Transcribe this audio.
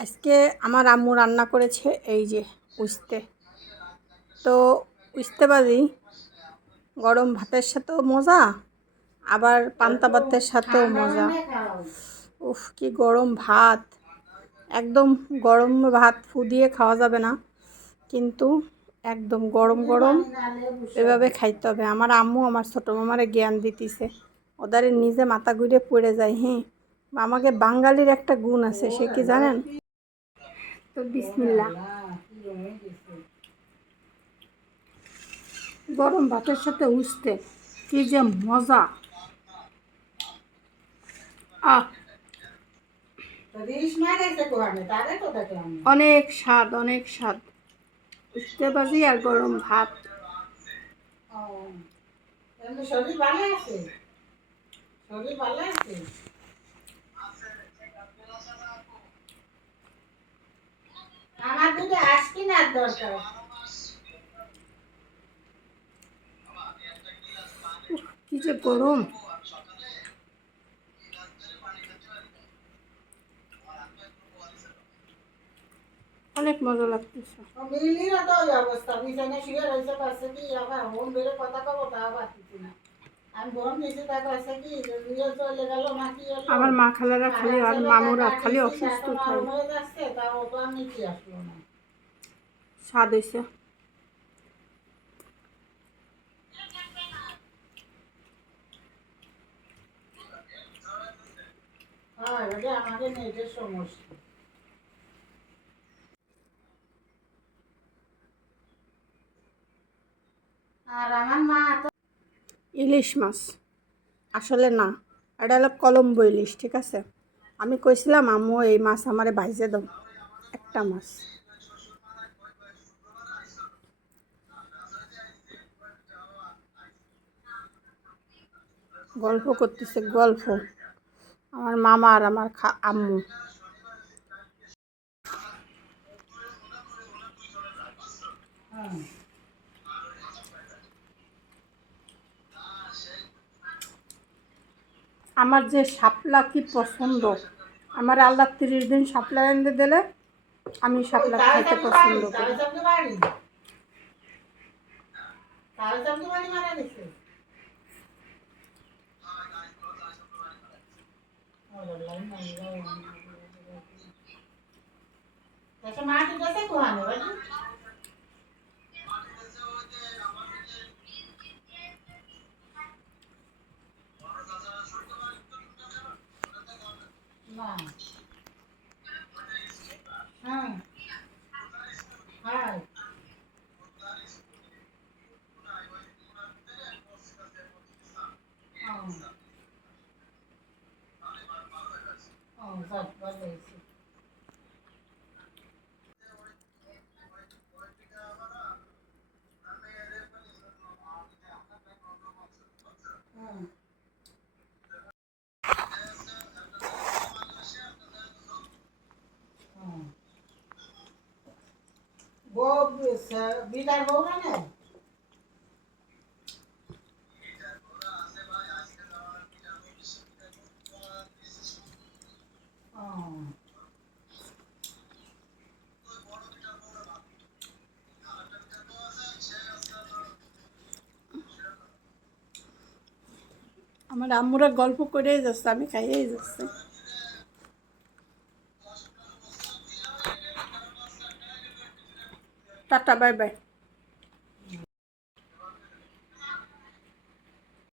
আজকে আমার আম্মু রান্না করেছে এই যে উস্তে। তো উস্তে বাজি গরম ভাতের সাথেও মজা আবার পান্তা ভাতের সাথেও মজা। উফ কি গরম ভাত। একদম গরম ভাত ফু দিয়ে খাওয়া যাবে না কিন্তু একদম গরম গরম এভাবে খাইতে হবে। আমার আম্মু আমার ছোটো মামারে জ্ঞান দিতেছে। ওদের নিজে মাথা ঘুরে পড়ে যায় হ্যাঁ। আমাকে বাঙালির একটা গুণ আছে সে কি জানেন? তো বিসমিল্লা গরম ভাতের সাথে উঠতে কি যে মজা। অনেক স্বাদ অনেক স্বাদ। উঠতে বাজি আর গরম ভাত। শরীর ভালো আছে? শরীর ভালো আছে আমার দুটো আজকে না দরকার। কি যে গরম। অনেক মজা লাগতেছে। মিলিরও তো ওই অবস্থা। বিছানে শুয়ে রয়েছে কি আবার হোম বেড়ে কথা কব না। তা কাছে কি নিয়ে চলে গেল নাকি হলো? আমার মা খালারা খালি আর মামুরা খালি অসুস্থ থাকে হয়ে যাচ্ছে তাও তো আর নিচে আসলো না স্বাদ হয়েছে হ্যাঁ আর আমার মা ইলিশ মাছ। আসলে না এটা হলো কলম্বো ইলিশ ঠিক আছে? আমি কইছিলাম আম্মু এই মাছ আমারে ভাইজে দাও একটা মাছ। গল্প করতেছে, গল্প। আমার মামা আর আমার আম্মু। আমার যে শাপলা কি পছন্দ? আমার আল্লাহ তিরিশ দিন শাপলা এনে দিলে আমি শাপলা খাইতে পছন্দ করি। মাটি গেছে কোহানে বাড়ি না হ্যাঁ হ্যাঁ ও যাক ভালো হয়েছে। হুম। বউ বিটার বউ আমার আম্মুরা গল্প করেই যাচ্ছে আমি খাইয়েই যাচ্ছি। Tata bye bye.